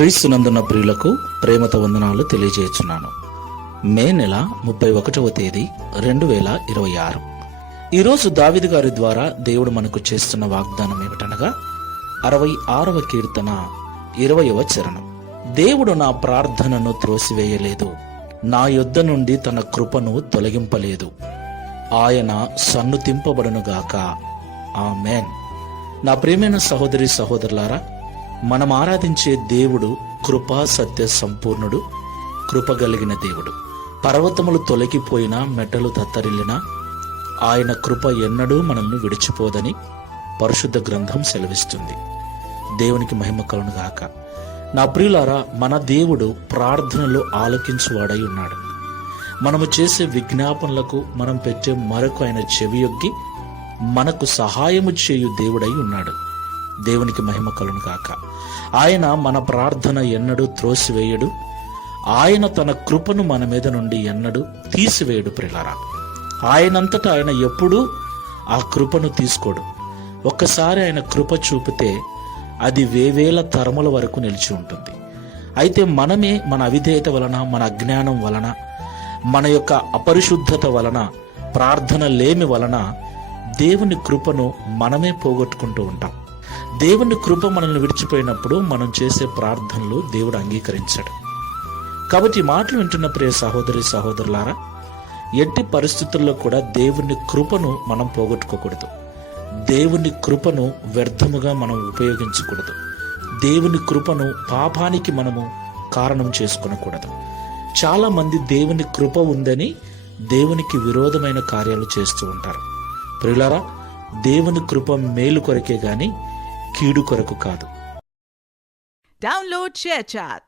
క్రీస్తునందున్న ప్రియులకు ప్రేమతో వందనాలు తెలియజేస్తున్నాను. మే నెల 31వ తేదీ 2026. ఈరోజు దావీదు గారి ద్వారా దేవుడు మనకు చేస్తున్న వాగ్దానం ఏమిటనగా 66వ కీర్తన 20వ చరణం. దేవుడు నా ప్రార్థనను త్రోసివేయలేదు, నా యొద్ద నుండి తన కృపను తొలగింపలేదు. ఆయన సన్నుతింపబడునుగాక. ఆమేన్. నా ప్రియమైన సహోదరి సహోదరులారా, మనం ఆరాధించే దేవుడు కృపా సత్య సంపూర్ణుడు, కృపగలిగిన దేవుడు. పర్వతములు తొలగిపోయినా, మెట్టలు తత్తరిల్లినా ఆయన కృప ఎన్నడూ మనల్ని విడిచిపోదని పరిశుద్ధ గ్రంథం సెలవిస్తుంది. దేవునికి మహిమ కలుగును గాక. నా ప్రియులారా, మన దేవుడు ప్రార్థనలు ఆలకించువాడై ఉన్నాడు. మనము చేసే విజ్ఞాపనలకు మనం పెట్టే మరొక ఆయన చెవియొగ్గి మనకు సహాయము చేయు దేవుడై ఉన్నాడు. దేవునికి మహిమ కలుగును గాక. ఆయన మన ప్రార్థన ఎన్నడూ త్రోసివేయడు. ఆయన తన కృపను మన మీద నుండి ఎన్నడూ తీసివేయడు. ప్రియులారా, ఆయనంతటా ఆయన ఎప్పుడూ ఆ కృపను తీసుకోడు. ఒక్కసారి ఆయన కృప చూపితే అది వేవేల తరముల వరకు నిలిచి ఉంటుంది. అయితే మనమే మన అవిధేయత వలన, మన అజ్ఞానం వలన, మన యొక్క అపరిశుద్ధత వలన, ప్రార్థన లేమి వలన దేవుని కృపను మనమే పోగొట్టుకుంటూ ఉంటాం. దేవుని కృప మనల్ని విడిచిపోయినప్పుడు మనం చేసే ప్రార్థనలు దేవుడు అంగీకరించడు. కాబట్టి ఈ మాటలు వింటున్న ప్రియ సహోదరి సహోదరులారా, ఎట్టి పరిస్థితుల్లో కూడా దేవుని కృపను మనం పోగొట్టుకోకూడదు. దేవుని కృపను వ్యర్థముగా మనం ఉపయోగించకూడదు. దేవుని కృపను పాపానికి మనము కారణం చేసుకొనకూడదు. చాలా మంది దేవుని కృప ఉందని దేవునికి విరోధమైన కార్యాలు చేస్తూ ఉంటారు. ప్రియులారా, దేవుని కృప మేలు కొరకే గాని కీడు కొరకు కాదు. Download ShareChat.